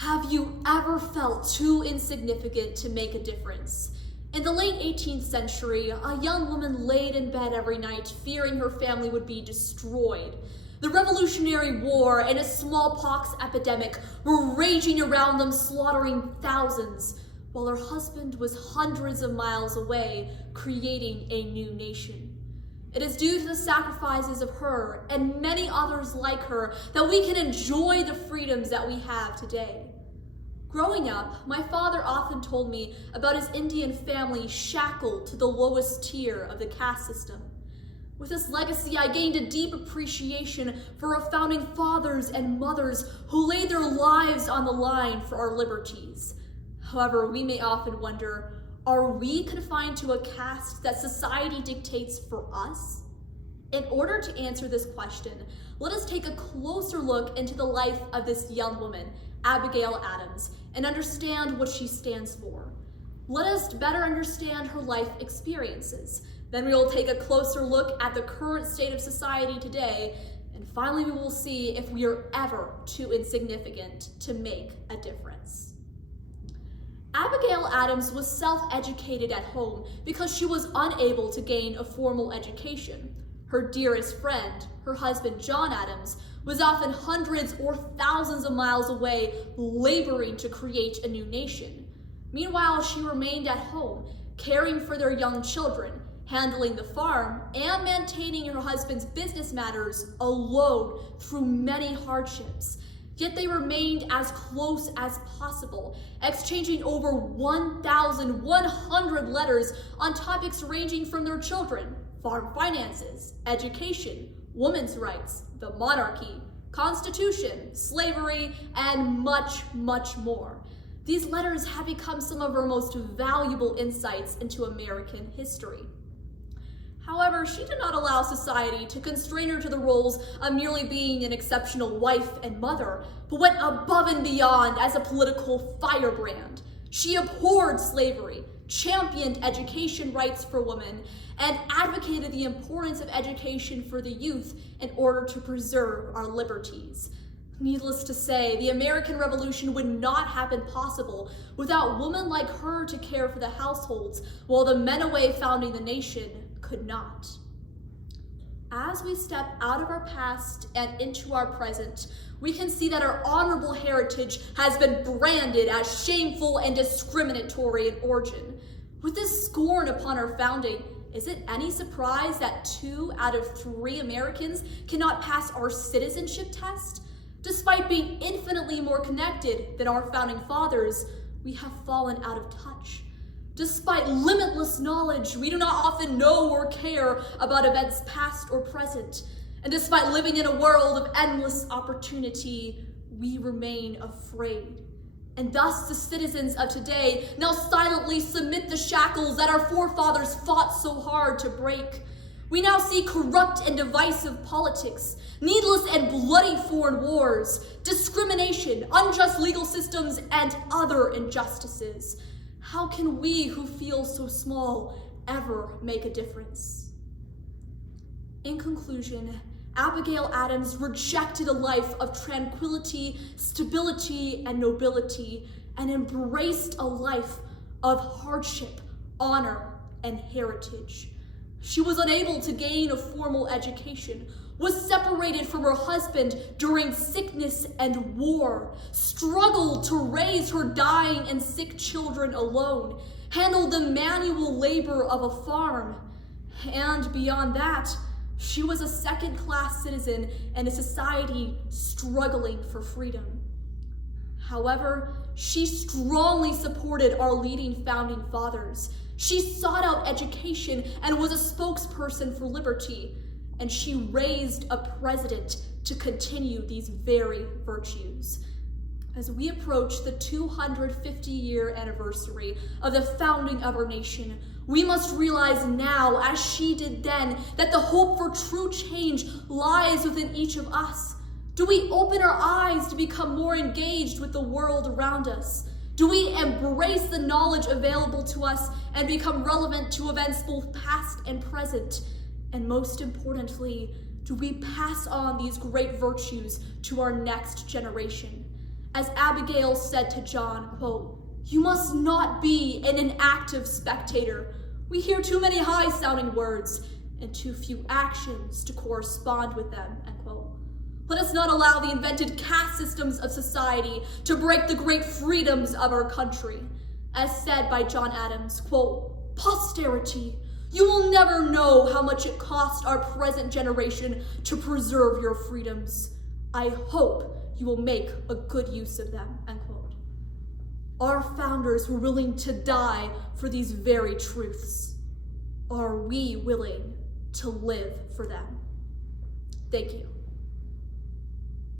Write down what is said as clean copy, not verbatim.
Have you ever felt too insignificant to make a difference? In the late 18th century, a young woman laid in bed every night, fearing her family would be destroyed. The Revolutionary War and a smallpox epidemic were raging around them, slaughtering thousands, while her husband was hundreds of miles away, creating a new nation. It is due to the sacrifices of her and many others like her that we can enjoy the freedoms that we have today. Growing up, my father often told me about his Indian family shackled to the lowest tier of the caste system. With this legacy, I gained a deep appreciation for our founding fathers and mothers who laid their lives on the line for our liberties. However, we may often wonder, are we confined to a caste that society dictates for us? In order to answer this question, let us take a closer look into the life of this young woman, Abigail Adams, and understand what she stands for. Let us better understand her life experiences. Then we will take a closer look at the current state of society today, and finally we will see if we are ever too insignificant to make a difference. Abigail Adams was self-educated at home because she was unable to gain a formal education. Her dearest friend, her husband John Adams, was often hundreds or thousands of miles away, laboring to create a new nation. Meanwhile, she remained at home, caring for their young children, handling the farm, and maintaining her husband's business matters alone through many hardships. Yet they remained as close as possible, exchanging over 1,100 letters on topics ranging from their children, farm finances, education, women's rights, the monarchy, constitution, slavery, and much, much more. These letters have become some of our most valuable insights into American history. However, she did not allow society to constrain her to the roles of merely being an exceptional wife and mother, but went above and beyond as a political firebrand. She abhorred slavery, championed education rights for women, and advocated the importance of education for the youth in order to preserve our liberties. Needless to say, the American Revolution would not have been possible without women like her to care for the households, while the men away founding the nation could not. As we step out of our past and into our present, we can see that our honorable heritage has been branded as shameful and discriminatory in origin. With this scorn upon our founding, is it any surprise that 2 out of 3 Americans cannot pass our citizenship test? Despite being infinitely more connected than our founding fathers, we have fallen out of touch. Despite limitless knowledge, we do not often know or care about events past or present. And despite living in a world of endless opportunity, we remain afraid. And thus the citizens of today now silently submit the shackles that our forefathers fought so hard to break. We now see corrupt and divisive politics, needless and bloody foreign wars, discrimination, unjust legal systems, and other injustices. How can we who feel so small ever make a difference? In conclusion, Abigail Adams rejected a life of tranquility, stability, and nobility, and embraced a life of hardship, honor, and heritage. She was unable to gain a formal education, was separated from her husband during sickness and war, struggled to raise her dying and sick children alone, handled the manual labor of a farm, and beyond that, she was a second-class citizen in a society struggling for freedom. However, she strongly supported our leading founding fathers. She sought out education and was a spokesperson for liberty, and she raised a president to continue these very virtues. As we approach the 250-year anniversary of the founding of our nation, we must realize now, as she did then, that the hope for true change lies within each of us. Do we open our eyes to become more engaged with the world around us? Do we embrace the knowledge available to us and become relevant to events both past and present? And most importantly, do we pass on these great virtues to our next generation? As Abigail said to John, quote, "You must not be an inactive spectator. We hear too many high-sounding words and too few actions to correspond with them," end quote. Let us not allow the invented caste systems of society to break the great freedoms of our country. As said by John Adams, quote, "Posterity, you will never know how much it cost our present generation to preserve your freedoms. I hope you will make a good use of them," end quote. Our founders were willing to die for these very truths. Are we willing to live for them? Thank you.